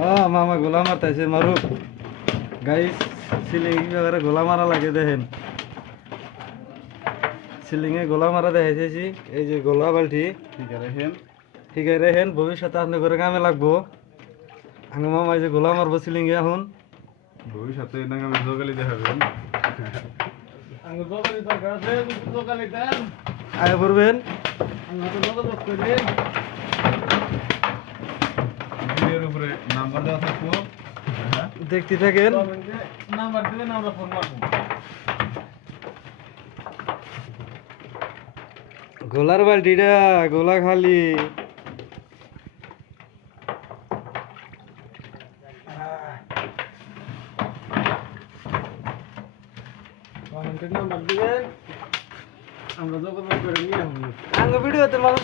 হ্যাঁ মামা গোলা মারতেছে মারুক গাইস সিলিং এ গোলা মারা লাগে দেখেন সিলিং এ গোলা মারা দেখাইতেছি এই যে গোলা বালতি ঠিক আছে রেহেন ভবিষ্যতে আপনি করে কামে লাগবো আঙ্গ মামা এই যে গোলা মারবো সিলিং এ এখন ভবিষ্যতে আমি জোগালি দেখাবেন আগে পড়বেন ভিডিওর উপরে নাম্বার দেওয়া থাকবো দেখতে থাকেন নাম্বার দিবেন আমরা ফোন মারবো গোলার বালতিটা গোলা খালি নাম্বার দিবেন আমরা যোগাযোগ করে নিয়ে আসবো আঙ্গ ভিডিওতে মানুষ